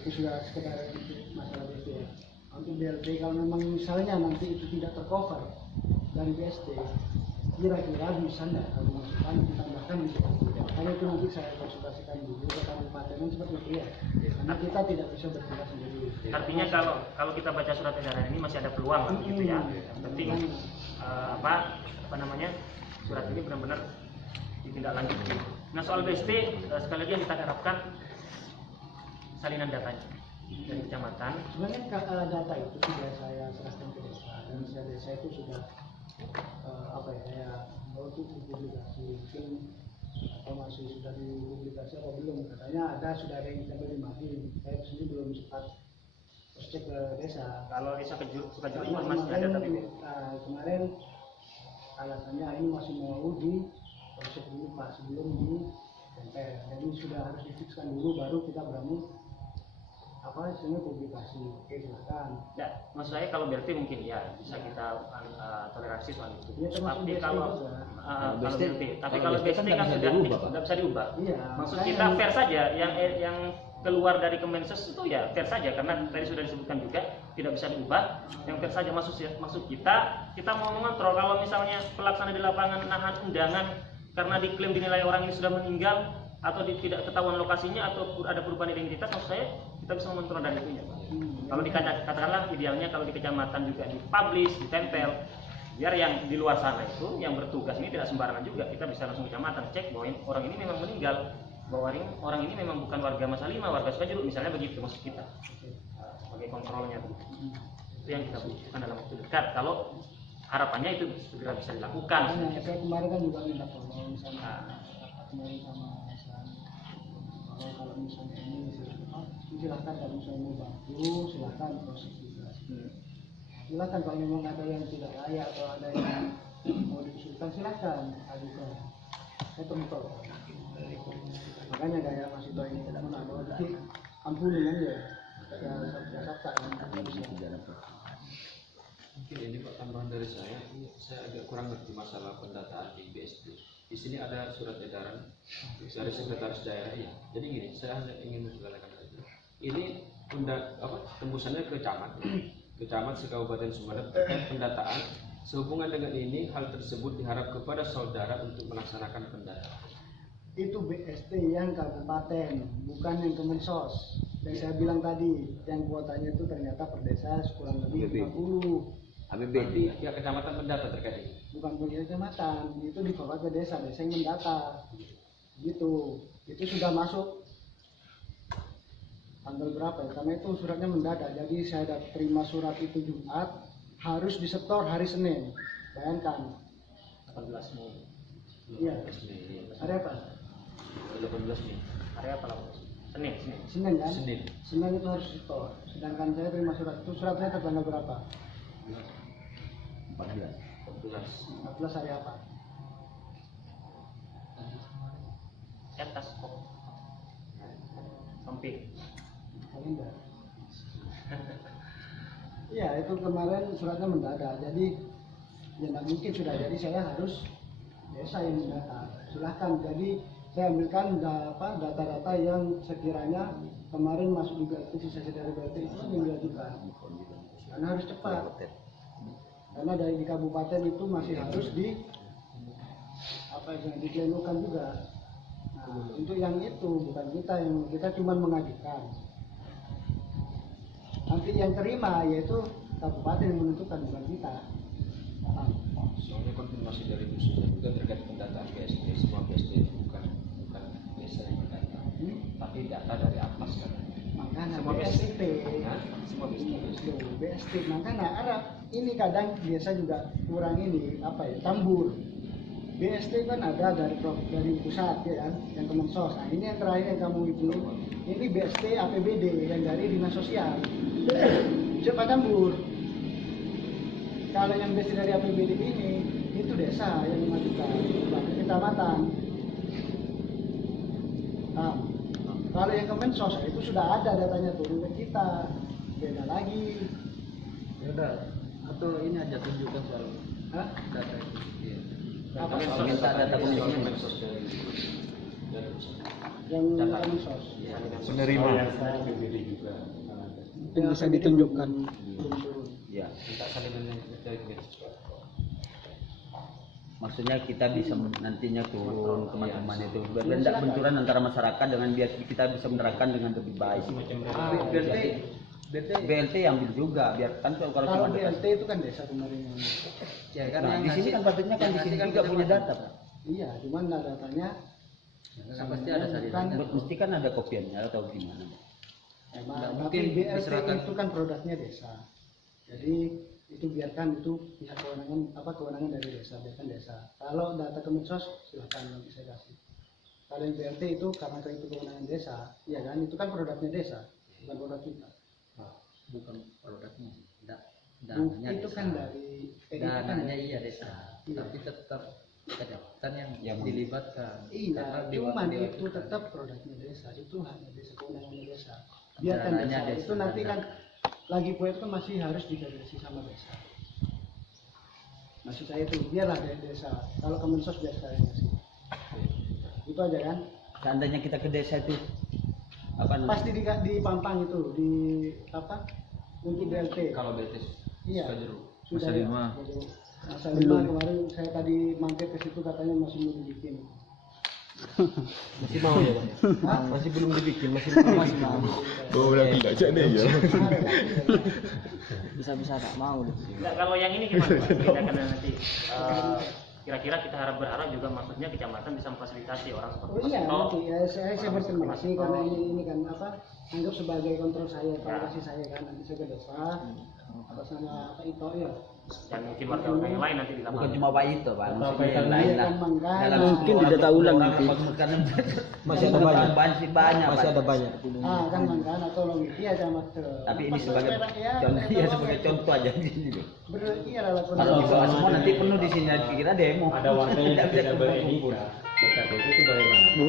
itu sudah sekedar masalah BST ya. Untuk BLT kalau memang misalnya nanti itu tidak tercover dari BST, kira-kira bisa nggak kalau masukkan ditambahkan di BST? Karena itu nanti saya konsultasikan dulu ke kabupaten seperti itu ya. Karena kita tidak bisa bertindak sendiri. Artinya kalau kita baca surat edaran ini masih ada peluang lah gitu ya. Yang penting apa namanya, surat ini benar-benar ditindaklanjuti. Nah, soal BST sekali lagi yang kita harapkan salinan datanya dari kecamatan. Sebenarnya data itu sudah saya serahkan ke desa, dan desa itu sudah saya mau untuk dipublikasi, mungkin atau masih sudah dipublikasi atau belum, katanya sudah ada yang kita beli mati. Saya sendiri belum sempat cek ke desa. Kalau desa Sukajuru masih ada, tapi kemarin alasannya ini masih mau di proses dulu Pak sebelum ditempel. Jadi sudah harus difikskan dulu baru kita berani istilahnya publikasi. Oke, silakan. Ya, maksud saya kalau BLT mungkin ya bisa kita toleransi soal itu. Ya, tapi kalau BLT, tapi kalau BST kan sudah tidak bisa diubah. Iya, maksud kita fair saja, yang keluar dari Kemensos itu ya fair saja, karena tadi sudah disebutkan juga tidak bisa diubah. Yang fair saja maksud kita mau mengontrol kalau misalnya pelaksana di lapangan nahan undangan karena diklaim dinilai orang ini sudah meninggal atau tidak ketahuan lokasinya atau ada perubahan identitas, maksud saya kita bisa mengontrol dari itunya. Kalau katakanlah idealnya kalau di kecamatan juga dipublish, ditempel, biar yang di luar sana itu yang bertugas ini tidak sembarangan juga, kita bisa langsung ke kecamatan cek bahwa orang ini memang meninggal, bahwa orang ini memang bukan warga Masalima, warga Sukajuru, misalnya begitu maksud kita, sebagai kontrolnya begitu. Itu yang kita butuhkan dalam waktu dekat. Kalau harapannya itu segera bisa dilakukan. Saya kemarin kan juga minta tolong sama kalau misalnya ini silahkan, kalau misalnya mau bantu silahkan proses juga. Silahkan kalau memang ada yang tidak layak atau ada yang mau diusulkan silahkan ajukan. Saya terbuka. Makanya kayak Mas Ito ini tidak menang bahwa jadi ampunin aja. Ya sabta kan. Mungkin ini Pak tambahan dari saya agak kurang ngerti masalah pendataan di BSD. Di sini ada surat edaran dari sekretaris daerah ya. Jadi gini, saya hanya ingin menjelaskan saja. Ini tembusannya ke camat se-Kabupaten Sumeneb terkait pendataan. Sehubungan dengan ini, hal tersebut diharap kepada saudara untuk melaksanakan pendataan. Itu BST yang kabupaten, bukan yang Kemensos. Dan saya bilang tadi, yang kuotanya itu ternyata per desa kurang lebih 50. Berarti pihak kecamatan mendata terkait ini? Bukan punya kecamatan, itu dibawa ke desa yang mendata. Gitu, itu sudah masuk tanggal berapa ya? Karena itu suratnya mendadak. Jadi saya terima surat itu Jumat, harus disetor hari Senin. Bayangkan. 18 Mei. Iya. Hari apa? 18 Mei. Hari apa lah? Senin kan? Senin itu harus disetor. Sedangkan saya terima surat itu, suratnya tanggal berapa? 14 hari apa? Atas kok. Samping. Kalender. Iya, itu kemarin suratnya mendadak. Jadi ya tidak mungkin sudah. Jadi saya harus desa yang mendata. Silahkan. Jadi saya ambilkan data-data yang sekiranya kemarin masuk juga itu sisa dari BLT itu yang diajukan. Karena harus cepat. Karena dari di kabupaten itu masih harus diplenukan juga. Nah, untuk yang itu bukan kita cuma mengajukan. Nanti yang terima yaitu kabupaten yang menentukan, bukan kita. Soalnya konfirmasi dari khususnya juga terkait pendataan BSD, semua BSD itu bukan desa yang mendata, tapi data dari atas kan. Makanya semua BST, semua BST. Makanya Arab ini kadang biasa juga kurang tambur. BST kan ada dari pusat ya kan, yang Kemensos. Nah ini yang terakhir yang kamu itu, ini BST APBD yang dari dinas sosial. Siapa tambur? Kalau yang BST dari APBD ini, itu desa yang mengajukan, bukan kecamatan. Nah, kalau yang Kemensos itu sudah ada datanya turun ke kita, beda lagi. Ya udah, atau ini aja tunjukkan soal data itu. Apa soal minta data Kemensos dari yang Data. Kemensos. Penerima. Yang bisa ditunjukkan. belum turun. Ya, minta salinan dari medsos. maksudnya kita bisa nantinya turun teman-teman itu biar tidak benturan antara masyarakat dengan biar kita bisa menerapkan dengan lebih baik. BLT ambil juga biar kan kalau Kalau cuma BLT itu kan desa kemarin. Ya kan nah, yang di sini ngasih- kan patutnya kan yang di sini ngasih kan juga punya kecamatan. data, Pak. Iya, cuman datanya Kan pasti ada salinannya. Mesti kan ada kopiannya atau gimana? emang, Nggak tapi mungkin BLT diserahkan. itu kan produknya desa. Jadi itu biarkan itu pihak kewenangan dari desa, biarkan desa. Kalau data Kemensos silakan nanti saya kasih. Kalau yang BLT itu karena itu kewenangan desa, ya kan itu kan produknya desa, bukan produk kita. Bukan produknya. Dananya itu kan dari dananya iya desa, Iya. tapi tetap kecamatan yang Yang dilibatkan. Iya, Karena cuman itu diwakilkan. tetap produknya desa, itu hanya desa kewenangannya desa. Biarkan Dananya desa, desa, itu nanti dana. kan lagi proyek itu masih harus digadasi sama desa. Maksud saya itu biarlah dari desa. Kalau Kemensos biar saya ngasih. Itu aja kan. Seandainya kita ke desa itu apa namanya? Pasti di Pampang itu di apa? Untuk BLT. Kalau BLT Iya. Sukajeruk. Sudah Masa ya. lima. Masa lima kemarin saya tadi mampir ke situ katanya masih belum dibikin. Masih mau ya Pak? Hah? Masih belum dibikin, masih mau. Oh, udah tidak aja nih ya. Bisa-bisa tak mau deh. Enggak, kalau yang ini gimana Pak? Kita akan nanti kira-kira kita berharap juga maksudnya kecamatan bisa memfasilitasi orang seperti Oh iya, Mas Tito. nanti ya, saya berterima kasih karena ini kan apa anggap sebagai kontrol saya, evaluasi saya kan nanti saya ke desa atas nama Pak Ito ya. Dan mungkin warga-warga yang lain nanti di Bukan lapangan. cuma Pak itu, Pak. Maksudnya Pak yang Ito lain iya, lah. kan, makanya. Dalam Mungkin orang- didata ulang orang nanti. karena Masih ada banyak. Masih banyak, Masih Pak. ada banyak. Ah kan makanya tolong iya sama Tapi ini sebagai contoh, ya sebagai contoh aja di sini. Berarti iya lah Kalau dibawa semua nanti penuh di sini kira demo. Ada warga yang Tidak bisa tidak kumpul-kumpul. ber-NIK, berKTP itu bagaimana?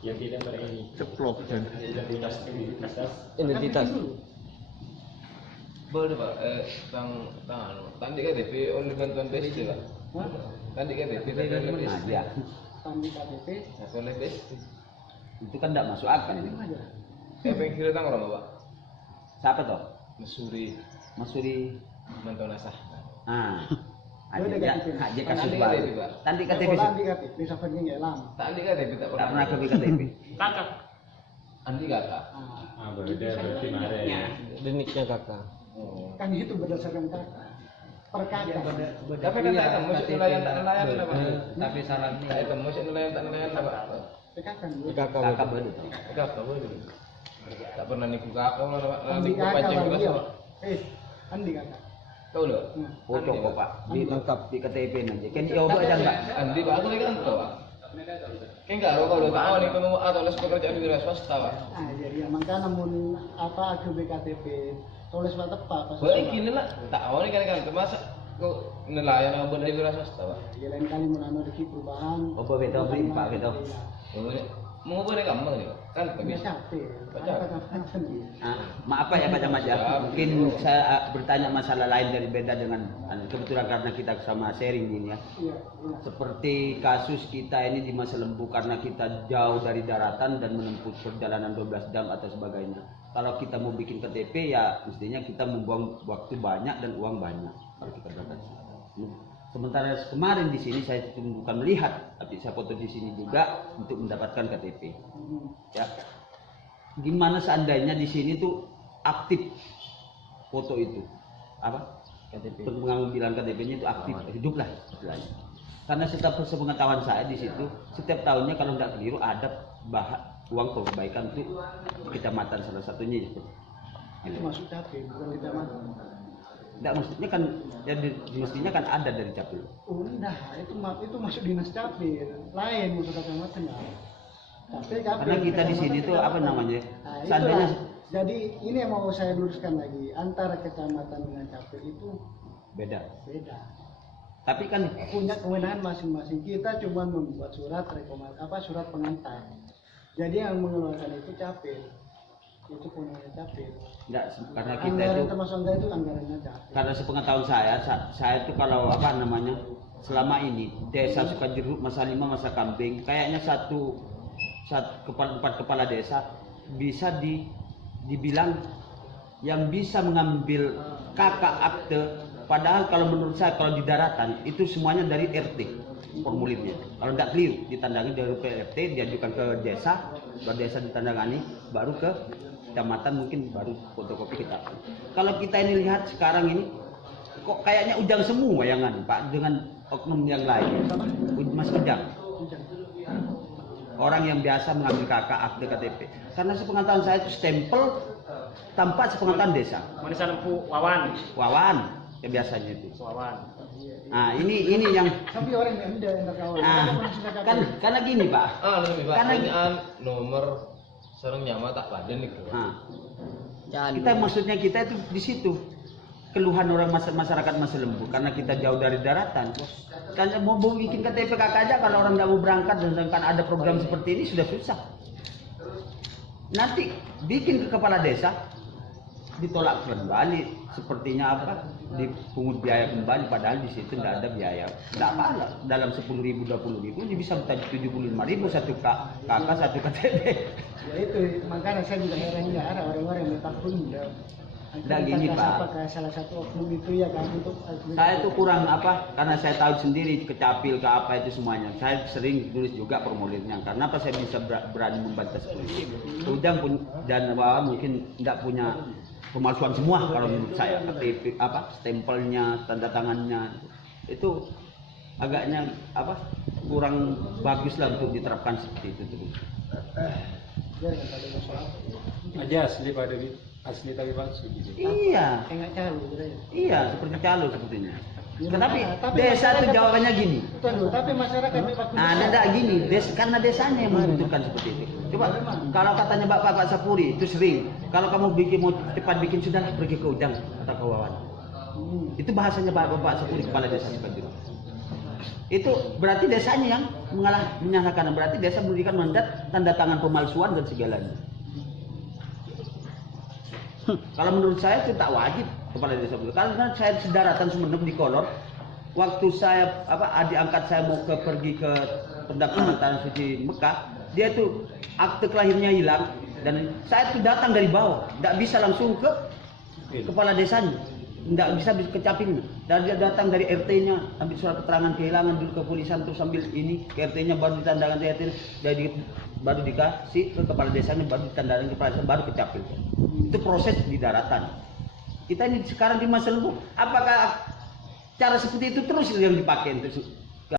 Yang tidak ber-NIK, Ceplok dan identitas. Identitas. Boleh Pak, tadi KTP oleh bantuan BSD Pak. Tadi KTP oleh Nah, BSD. ya. Tandi KTP Atau oleh BSD. Itu kan tidak masuk akal ini ini. aja. Apa yang kira tanggung Pak? Siapa toh? Mesuri, Mas Suri. Mantau nasah. Ah. Dia udah Aja KTP. aja Tandi kasus KTP, baru. Pak. Tadi KTP Sekolah sih. di KTP sampai dia ngelam. Tadi KTP tak Tak pernah ke KTP. Kakak, Andi kakak. Ah, beda berarti marah. Deniknya kakak. Oh. Kan itu berdasarkan kakak per kakak. Tapi kan tak temu sih nelayan tak nelayan apa? Tapi saran Tak temu sih nelayan tak nelayan apa? PKK kan bu. Kakak. Kakak baru. Kakak boleh. Tak pernah nipu kakak lah Pak. Andi Nipu kakak pancing lagi kelas ya. Pak. Andi kakak. Tahu loh? Foto kok Pak. Di Lengkap. di KTP nanti. Kan jawab ada enggak? Andi Pak, aku lagi kantor Pak. Kayak enggak kalau udah tahu nih penemu atau les pekerjaan di wira swasta Pak. Ah jadi ya makanya namun apa ke BKTP tulis pak tepat pas. Baik gini lah, tak tahu nih kan masa kok nelayan apa dari wira swasta Pak. Ya lain kali menano di perubahan. Oh, betul, Pak, betul. Mau apa nih kamu nih Pak? Kan Ini bisa. capek. Baca. Maaf Pak ya Pak Camat ya. Mungkin saya bertanya masalah lain dari beda dengan kebetulan karena kita sama sharing ini ya. Iya. Seperti kasus kita ini di Masa Lembu karena kita jauh dari daratan dan menempuh perjalanan 12 jam atau sebagainya. Kalau kita mau bikin KTP ya mestinya kita membuang waktu banyak dan uang banyak kalau kita berangkat. Sementara kemarin di sini saya bukan melihat, tapi saya foto di sini juga untuk mendapatkan KTP. Ya. Gimana seandainya di sini tuh aktif foto itu? Apa? KTP. Pengambilan KTP-nya itu aktif, hidup lah istilahnya. Karena setiap sepengetahuan saya di situ, setiap tahunnya kalau tidak keliru ada uang perbaikan untuk kecamatan salah satunya itu. Itu masuk capek bukan kecamatan. Tidak maksudnya kan ya mestinya kan ada dari Capil. Oh enggak, itu masuk dinas capil, lain masuk kecamatan ya. Capil. Karena kita di sini tuh apa namanya? Nah, Seandainya itulah. Jadi ini yang mau saya luruskan lagi antara kecamatan dengan capil itu beda. beda. Tapi kan Punya kewenangan masing-masing. Kita cuma membuat surat surat pengantar. Jadi yang mengeluarkan itu capil. itu punya capil. Enggak, karena kita Anggaran itu termasuk anggaran itu anggarannya capil. karena sepengetahuan saya itu kalau apa namanya selama ini desa Sukajeruk masa 5 masa kambing kayaknya satu empat kepala desa bisa dibilang yang bisa mengambil kakak akte, padahal kalau menurut saya kalau di daratan itu semuanya dari RT formulirnya. Kalau tidak keliru ditandangani dari RT diajukan ke desa, baru desa ditandangani baru ke kecamatan mungkin baru fotokopi kita. Kalau kita ini lihat sekarang ini kok kayaknya Ujang semua yang Pak dengan oknum yang lain. Mas Ujang. Orang yang biasa mengambil kakak akte KTP. Karena sepengetahuan saya itu stempel tanpa sepengetahuan desa. Manisan Empu Wawan. Wawan ya biasanya itu. Wawan. Nah, ini yang Tapi orang yang tidak kawan. kan karena gini, Pak. lebih Pak. Karena Nomor sareng nyama tak paden nih. kita maksudnya kita itu di situ keluhan orang masyarakat Masa Lembu karena kita jauh dari daratan. Karena mau bikin KTP kakak aja kalau orang nggak mau berangkat dan sedangkan ada program seperti ini sudah susah. Nanti bikin ke kepala desa ditolak kembali sepertinya apa dipungut biaya kembali padahal di situ tidak ada biaya tidak apa dalam 10.000 20.000 ini bisa 75.000 satu kakak satu KTP Ya itu makanya saya juga heran ya ada orang-orang yang takut udah. Nah, gini, Pak. Apakah salah satu oknum itu ya kan untuk saya itu kurang apa karena saya tahu sendiri ke capil ke apa itu semuanya saya sering tulis juga formulirnya karena apa saya bisa berani membantah seperti itu Ujang pun dan Wawan mungkin tidak punya pemalsuan semua kalau menurut saya KTP apa stempelnya tanda tangannya itu agaknya apa kurang bagus lah untuk diterapkan seperti itu terus. Aja asli tapi palsu gitu. Iya. Enggak calo gitu ya. Iya, seperti calo sepertinya. Ya, Tetapi tapi desa itu masyarakat- jawabannya gini. Betul, tapi masyarakat Nah, ada gini, karena desanya yang membutuhkan seperti itu. Coba, kalau katanya Pak Sapuri itu sering, kalau kamu mau cepat bikin sudah pergi ke Ujang kata kawan. Itu bahasanya Bapak Sapuri kepala desa Sukajeruk. Itu berarti desanya yang menyalahkan, berarti desa memberikan mandat tanda tangan pemalsuan dan segalanya. Kalau menurut saya itu tak wajib kepala desa karena saya sedaratan Sumeneb di Kolor. Waktu saya adik angkat saya mau pergi ke pendaftaran Tanah Suci Mekah, dia tuh akte kelahirannya hilang dan saya tuh datang dari bawah, tidak bisa langsung ke kepala desanya, tidak bisa ke capilnya. Dan dia datang dari RT-nya, ambil surat keterangan kehilangan dulu ke kepolisian terus ambil ini ke RT-nya baru ditandakan di RT, jadi baru dikasih ke kepala desanya baru ditandakan ke kepala desa baru ke capil. Itu proses di daratan. Kita ini sekarang di Masa Lembu, apakah cara seperti itu terus yang dipakai untuk